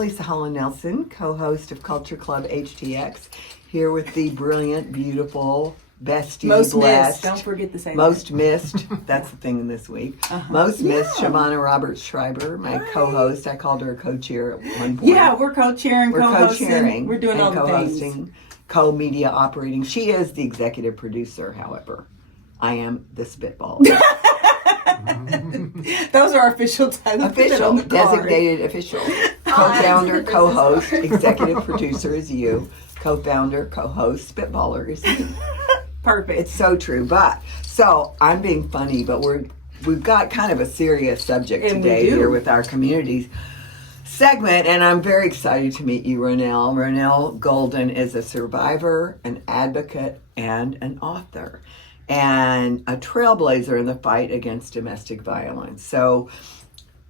Leisa Holland-Nelson, co-host of Culture Club HTX, here with the brilliant, beautiful, bestie, most blessed. Missed. Don't forget to say most that. Missed. That's the thing this week. Most missed Shavonnah Roberts Schreiber, my co-host. I called her a co-chair at one point. Yeah, we're co-chairing, We're co-hosting. co-chairing. We're doing and all the co-hosting, things. Co-media operating. She is the executive producer, however. I am the spitball. Those are official titles. Official, designated official. Co-founder, co-host, executive producer is you. Co-founder, co-host, spitballer is me. Perfect. It's so true. But so I'm being funny, but we've got kind of a serious subject And today we do. here with our communities segment, and I'm very excited to meet you, Ronel. Ronel Golden is a survivor, an advocate, and an author, and a trailblazer in the fight against domestic violence. So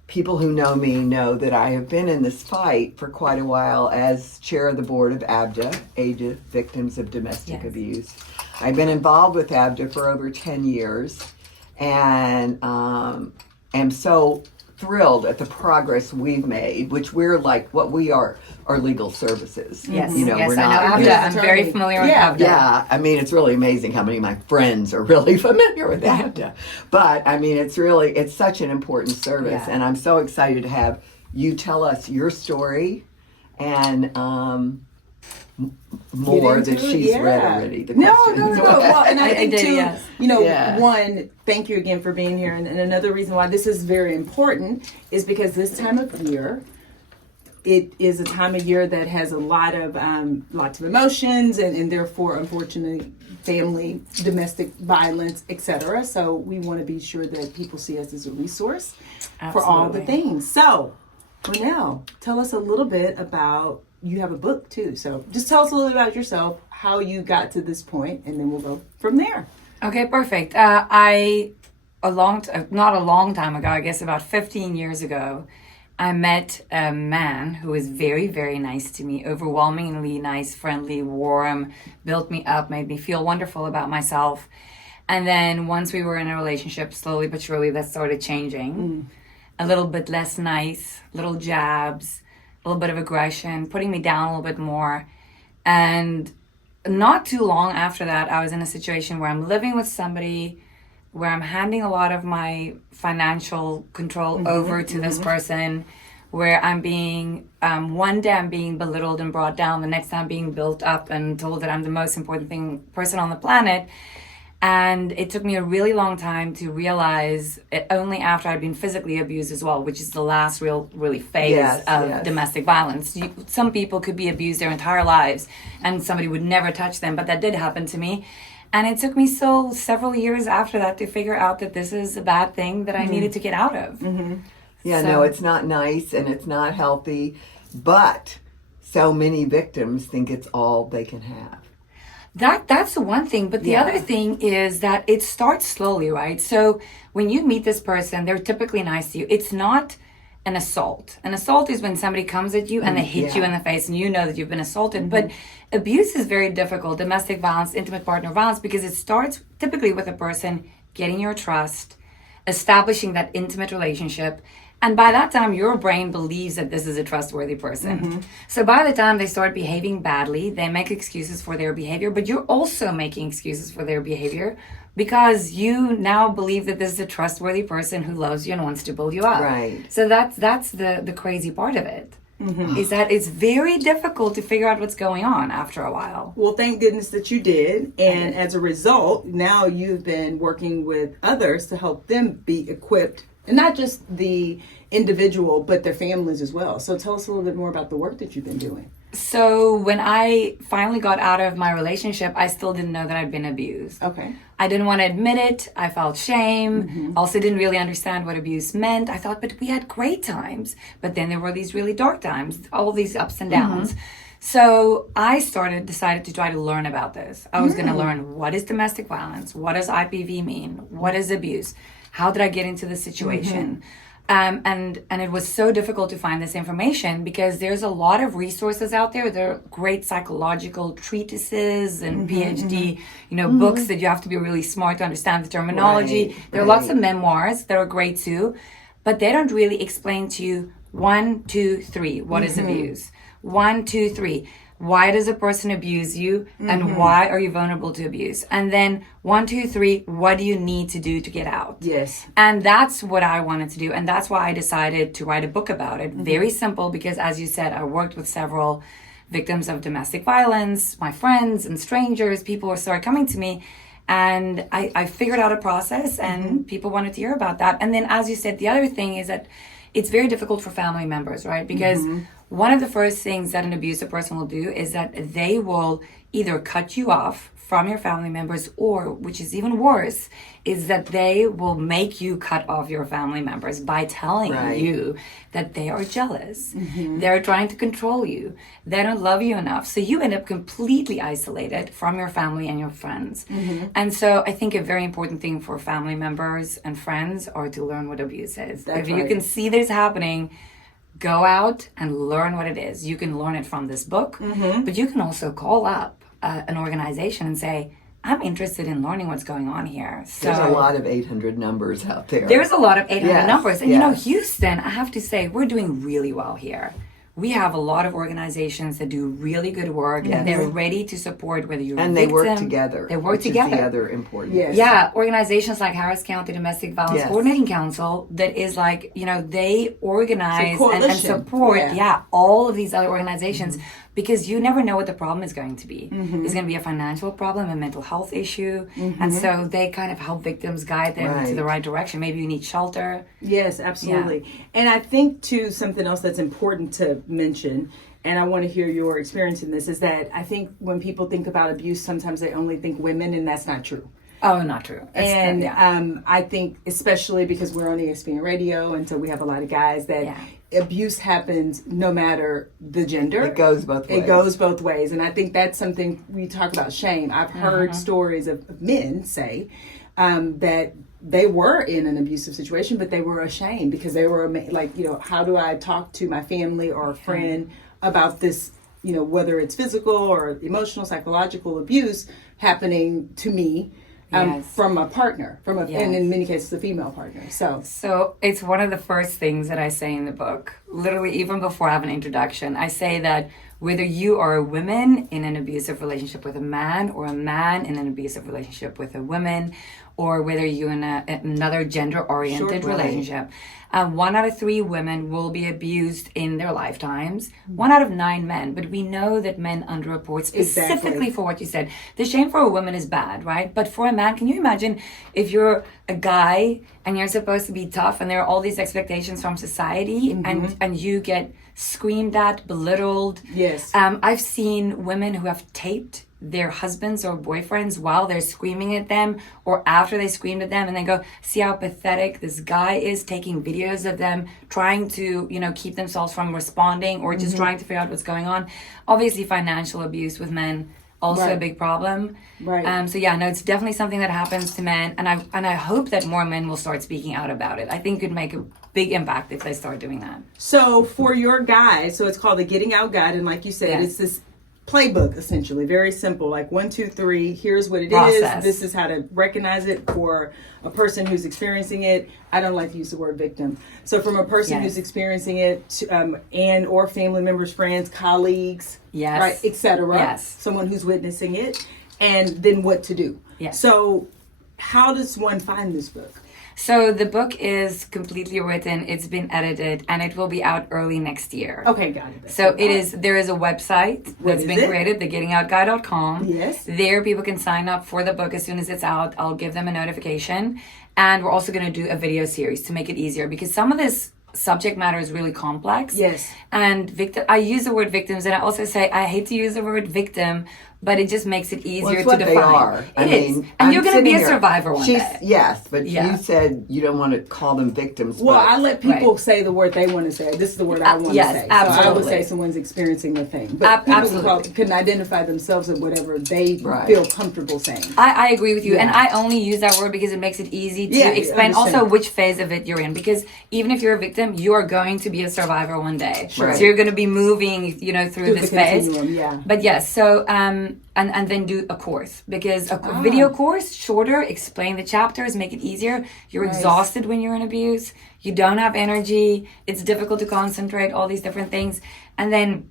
people who know me know that I have been in this fight for quite a while as chair of the board of ABDA, Aid to Victims of Domestic Abuse. I've been involved with ABDA for over 10 years and am so thrilled at the progress we've made, which we're like, what we are legal services. Yes, You know, yes, we're I not, know ABDA. I'm very familiar with ABDA. yeah, I mean, it's really amazing how many of my friends are really familiar with ABDA. But, I mean, it's such an important service. Yeah. And I'm so excited to have you tell us your story and more Get that into it, she's read already. The No. questions. Well, and I I think did, too, yes. one, thank you again for being here. And another reason why this is very important is because this time of year, it is a time of year that has a lot of lots of emotions and therefore, unfortunately, family, domestic violence, etc. So we want to be sure that people see us as a resource for all the Absolutely. things. So, Ronel, tell us a little bit about, you have a book too. So just tell us a little bit about yourself, how you got to this point, and then we'll go from there. Okay, perfect. Not a long time ago, I guess about 15 years ago, I met a man who was very, very nice to me, overwhelmingly nice, friendly, warm, built me up, made me feel wonderful about myself. And then once we were in a relationship, slowly but surely that started changing. A little bit less nice, little jabs, a little bit of aggression, putting me down a little bit more. And not too long after that, I was in a situation where I'm living with somebody where I'm handing a lot of my financial control over to this person, where I'm being, one day I'm being belittled and brought down, the next time I'm being built up and told that I'm the most important person on the planet. And it took me a really long time to realize it only after I'd been physically abused as well, which is the last really phase of domestic violence. Some people could be abused their entire lives and somebody would never touch them, but that did happen to me. And it took me several years after that to figure out that this is a bad thing that I needed to get out of. Yeah, So- no, it's not nice and it's not healthy, but so many victims think it's all they can have. That's the one thing, but the other thing is that it starts slowly, right? So when you meet this person, they're typically nice to you. It's not an assault. An assault is when somebody comes at you and they hit you in the face and you know that you've been assaulted. But abuse is very difficult, domestic violence, intimate partner violence, because it starts typically with a person getting your trust, establishing that intimate relationship. And by that time, your brain believes that this is a trustworthy person. So by the time they start behaving badly, they make excuses for their behavior, but you're also making excuses for their behavior because you now believe that this is a trustworthy person who loves you and wants to build you up. Right. So that's the crazy part of it, is that it's very difficult to figure out what's going on after a while. Well, thank goodness that you did. And as a result, now you've been working with others to help them be equipped, and not just the individual, but their families as well. So tell us a little bit more about the work that you've been doing. So when I finally got out of my relationship, I still didn't know that I'd been abused. Okay. I didn't want to admit it. I felt shame. Also didn't really understand what abuse meant. I thought, but we had great times. But then there were these really dark times, all these ups and downs. So I decided to try to learn about this. I was going to learn, what is domestic violence? What does IPV mean? What is abuse? How did I get into this situation? And it was so difficult to find this information because there's a lot of resources out there. There are great psychological treatises and PhD, books that you have to be really smart to understand the terminology. There are lots of memoirs that are great too, but they don't really explain to you 1, 2, 3. What is abuse? 1, 2, 3. Why does a person abuse you, and why are you vulnerable to abuse? And then 1, 2, 3. What do you need to do to get out? Yes. And that's what I wanted to do, and that's why I decided to write a book about it. Very simple, because as you said, I worked with several victims of domestic violence, my friends and strangers. People started coming to me, and I figured out a process, and people wanted to hear about that. And then, as you said, the other thing is that it's very difficult for family members, right? Because one of the first things that an abusive person will do is that they will either cut you off from your family members, or, which is even worse, is that they will make you cut off your family members by telling you that they are jealous. They're trying to control you. They don't love you enough. So you end up completely isolated from your family and your friends. And so I think a very important thing for family members and friends are to learn what abuse is. If you can see this happening, go out and learn what it is. You can learn it from this book, but you can also call up an organization and say, I'm interested in learning what's going on here. So there's a lot of 800 numbers out there. There's a lot of 800 numbers. And yes. you know, Houston, I have to say, we're doing really well here. We have a lot of organizations that do really good work, and they're ready to support whether you're and a they victim. work together. They work which together. Is the other important. Yes. Yeah, organizations like Harris County Domestic Violence Coordinating Council, that is like, you know, they organize and support all of these other organizations, because you never know what the problem is going to be. It's going to be a financial problem, a mental health issue, and so they kind of help victims, guide them to the right direction. Maybe you need shelter. Yes, absolutely. And I think too, something else that's important to mention, and I want to hear your experience in this, is that I think when people think about abuse, sometimes they only think women, and that's not true. Oh, not true. And I think, especially because we're on ESPN Radio, and so we have a lot of guys, that abuse happens no matter the gender. It goes both ways. It goes both ways. And I think that's something we talk about, shame. I've heard stories of men say that they were in an abusive situation, but they were ashamed because they were like, you know, how do I talk to my family or a friend about this, you know, whether it's physical or emotional, psychological abuse happening to me from a partner, and in many cases, a female partner. So it's one of the first things that I say in the book, literally even before I have an introduction. I say that whether you are a woman in an abusive relationship with a man, or a man in an abusive relationship with a woman, or whether you're in another gender-oriented relationship, 1 out of 3 women will be abused in their lifetimes. 1 out of 9 men. But we know that men underreport specifically for what you said. The shame for a woman is bad, right? But for a man, can you imagine if you're a guy and you're supposed to be tough, and there are all these expectations from society, and you get screamed at, belittled. Yes. I've seen women who have taped their husbands or boyfriends while they're screaming at them, or after they screamed at them, and they go, see how pathetic this guy is, taking videos of them trying to, you know, keep themselves from responding, or just trying to figure out what's going on. Obviously, financial abuse with men, also a big problem. Right. So yeah, no, it's definitely something that happens to men, and I hope that more men will start speaking out about it. I think it could make a big impact if they start doing that. So for your guide, so it's called the Getting Out Guide, and like you said, it's this playbook, essentially, very simple, like 1, 2, 3, here's what it is, this is how to recognize it for a person who's experiencing it. I don't like to use the word victim. So from a person who's experiencing it, and or family members, friends, colleagues, right, etc., someone who's witnessing it, and then what to do. So how does one find this book? So the book is completely written, it's been edited, and it will be out early next year. Okay, got it. So there is a website that's been created, thegettingoutguide.com. Yes. There people can sign up for the book as soon as it's out. I'll give them a notification. And we're also going to do a video series to make it easier, because some of this subject matter is really complex. Yes. And I use the word victims, and I also say I hate to use the word victim, but it just makes it easier to define. They are. It is. And you're going to be a survivor one day. Yes, but you said you don't want to call them victims. Well, I let people say the word they want to say. This is the word I want to say. Absolutely. So I would say someone's experiencing the thing. But people can identify themselves in whatever they feel comfortable saying. I agree with you. And I only use that word because it makes it easy to explain also which phase of it you're in. Because even if you're a victim, you are going to be a survivor one day. Sure. So you're going to be moving, you know, through this phase. Continuum, But yes, so and then do a course, because a video course, shorter, explain the chapters, make it easier. You're exhausted when you're in abuse. You don't have energy. It's difficult to concentrate, all these different things. And then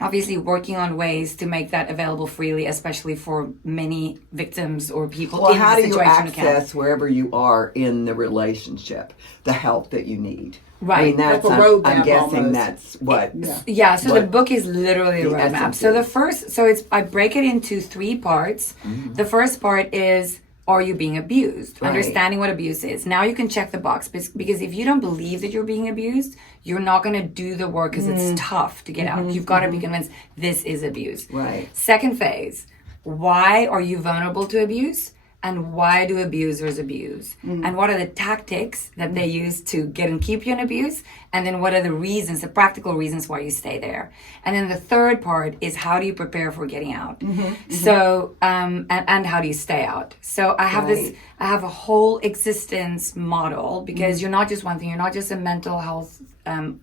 obviously working on ways to make that available freely, especially for many victims or people Well, in how the do you situation. access wherever you are in the relationship the help that you need? Right. I mean, that's Like a roadmap I'm guessing almost. that's what. Yeah, so the what book is literally a the roadmap. essence So the is. first, so it's, I break it into 3 parts. The first part is, are you being abused? Right. Understanding what abuse is. Now you can check the box, because if you don't believe that you're being abused, you're not going to do the work, because it's tough to get out. You've got to be convinced this is abuse. Right. Second phase, why are you vulnerable to abuse? And why do abusers abuse? And what are the tactics that they use to get and keep you in abuse? And then what are the reasons, the practical reasons why you stay there? And then the third part is, how do you prepare for getting out? So, and how do you stay out? So I have this, I have a whole existence model, because you're not just one thing. You're not just a mental health,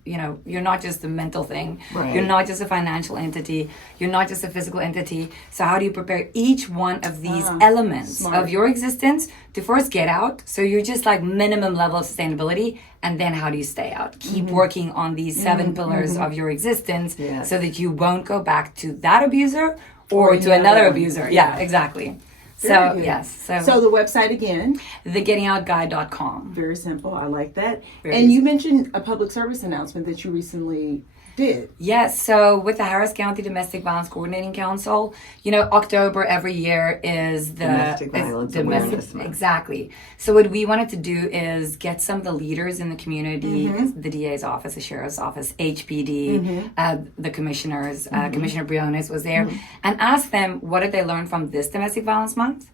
you're not just a mental thing. Right. You're not just a financial entity. You're not just a physical entity. So how do you prepare each one of these elements smart. of your existence to first get out? So you're just like minimum level of sustainability. And then how do you stay out? Keep working on these 7 pillars of your existence, Yes. so that you won't go back to that abuser or to another abuser. Yeah, exactly. So, good. yes. So the website again, thegettingoutguide.com. very simple. I like that. Very And you mentioned a public service announcement that you recently did. Yes, so with the Harris County Domestic Violence Coordinating Council, October every year is the Domestic Violence Awareness Month. Exactly. So what we wanted to do is get some of the leaders in the community, the DA's office, the sheriff's office, HPD, the commissioners, Commissioner Briones was there, and ask them, what did they learn from this Domestic Violence Month?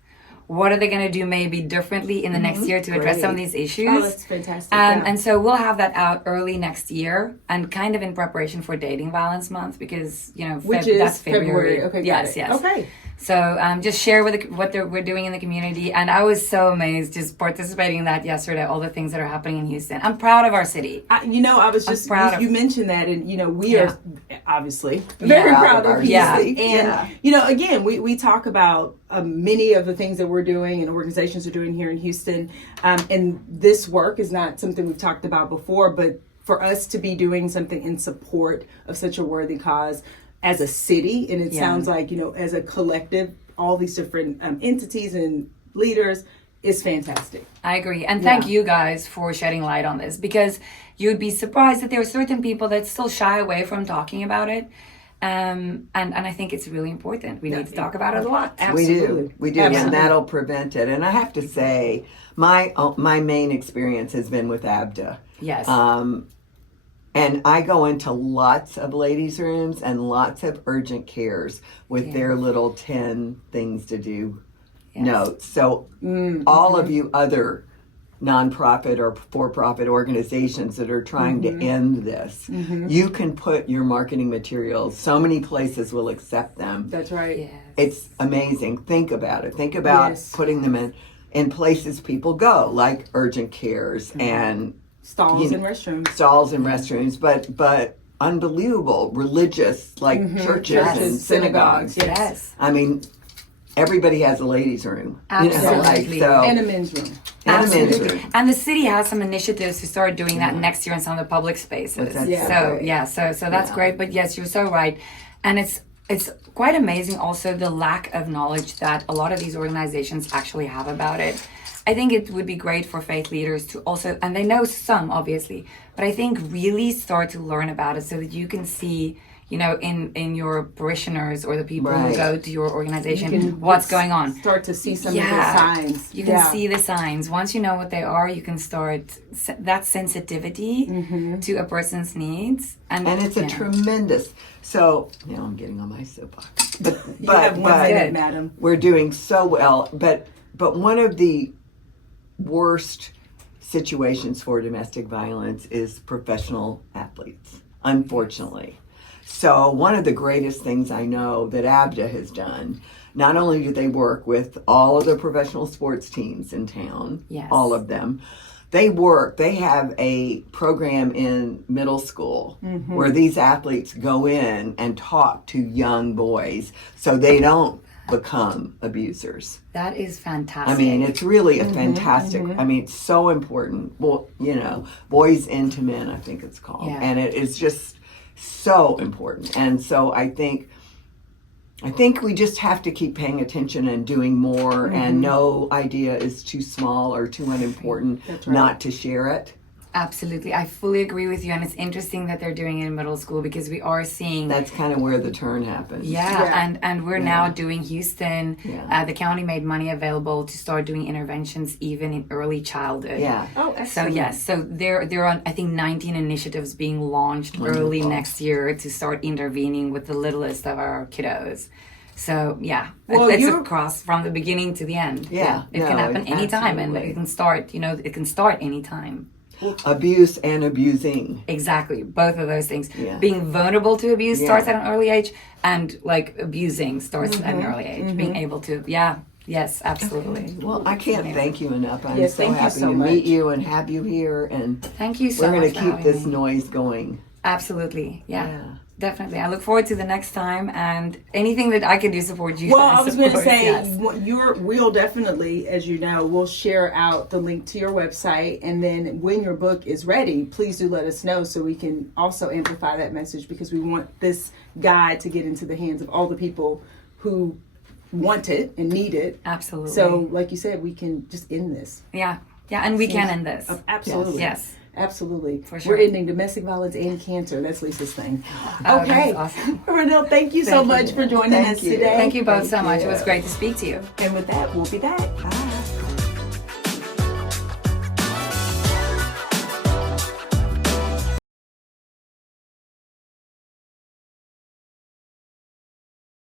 What are they going to do maybe differently in the next year to address some of these issues? Oh, that's fantastic. And so we'll have that out early next year, and kind of in preparation for Dating Violence Month, because Which is that's February. Okay, got yes, it. yes. Okay. So just share with we're doing in the community, and I was so amazed just participating in that yesterday. All the things that are happening in Houston. I'm proud of our city. I was just proud of- you mentioned that, and we Yeah. are obviously very Yeah, proud of our you. city. And again, we talk about many of the things that we're doing and organizations are doing here in Houston, and this work is not something we've talked about before, but for us to be doing something in support of such a worthy cause as a city, and it sounds like as a collective, all these different entities and leaders, is fantastic. I agree. And thank you guys for shedding light on this, because you'd be surprised that there are certain people that still shy away from talking about it. And I think it's really important. We need to talk about it a lot. Absolutely. We do, Absolutely. and that'll prevent it. And I have to say, my main experience has been with ABDA. Yes. And I go into lots of ladies' rooms and lots of urgent cares with their little 10 things to do notes. So all of you other nonprofit or for-profit organizations that are trying to end this, you can put your marketing materials. So many places will accept them. That's right. Yes. It's amazing. Think about it. Think about Yes. putting them in places people go, like urgent cares and Stalls and restrooms. stalls and restrooms, but unbelievable religious, like churches and Churches, synagogues. synagogues, Yes. I mean, everybody has a ladies' room. Absolutely. And a men's room. and a men's Absolutely. room. And the city has some initiatives to start doing that next year in some of the public spaces. That's Yeah. So great. so that's great. But yes, you're so right. And it's quite amazing also the lack of knowledge that a lot of these organizations actually have about it. I think it would be great for faith leaders to also, and they know some obviously, but I think really start to learn about it so that you can see, in your parishioners or the people who Right. go to your organization, You can what's going on. Start to see some of the signs. You can see the signs. Once you know what they are, you can start that sensitivity to a person's needs. And And it's a tremendous. So now I'm getting on my soapbox, but You have one but minute, Good. madam. we're doing so well. But one of the worst situations for domestic violence is professional athletes, unfortunately. So one of the greatest things I know that ABDA has done, not only do they work with all of the professional sports teams in town, Yes. all of them, they have a program in middle school where these athletes go in and talk to young boys so they don't become abusers. That is fantastic. I mean, it's really a fantastic, I mean, it's so important. Well, Boys into Men, I think it's called. Yeah. And it is just so important. And so I think we just have to keep paying attention and doing more, and no idea is too small or too unimportant not to share it. Absolutely. I fully agree with you. And it's interesting that they're doing it in middle school, because we are seeing... That's kind of where the turn happens. And we're now doing Houston. Yeah. The county made money available to start doing interventions even in early childhood. Yeah. Oh, So excellent. yes, so there are, I think, 19 initiatives being launched early next year to start intervening with the littlest of our kiddos. So yeah, Well, it's across from the beginning to the end. Yeah. It can happen anytime, and absolutely. it can start. It can start anytime. Abuse and abusing. Exactly, both of those things. Yeah. Being vulnerable to abuse Yeah. starts at an early age, and like abusing starts at an early age. Being able to, yes, absolutely. Well, I can't thank you enough. I'm Yes, so thank you happy so to meet much. you and have you here, and Thank you so we're much going to for keep having this me. noise going. Absolutely, yeah. Yeah. Definitely. I look forward to the next time, and anything that I can do to support you. Well, I was going to support, say, yes. we'll definitely, as you know, we'll share out the link to your website. And then when your book is ready, please do let us know so we can also amplify that message, because we want this guide to get into the hands of all the people who want it and need it. Absolutely. So, like you said, we can just end this. Yeah, and we can end this. Absolutely. Yes. Absolutely. For sure. We're ending domestic violence and cancer. That's Lisa's thing. Oh, Okay. that's awesome. Ronel, thank you so Thank much you. for joining Thank us you. today. Thank you both Thank so much. It you. was great to speak to you. And with that, we'll be back. Bye.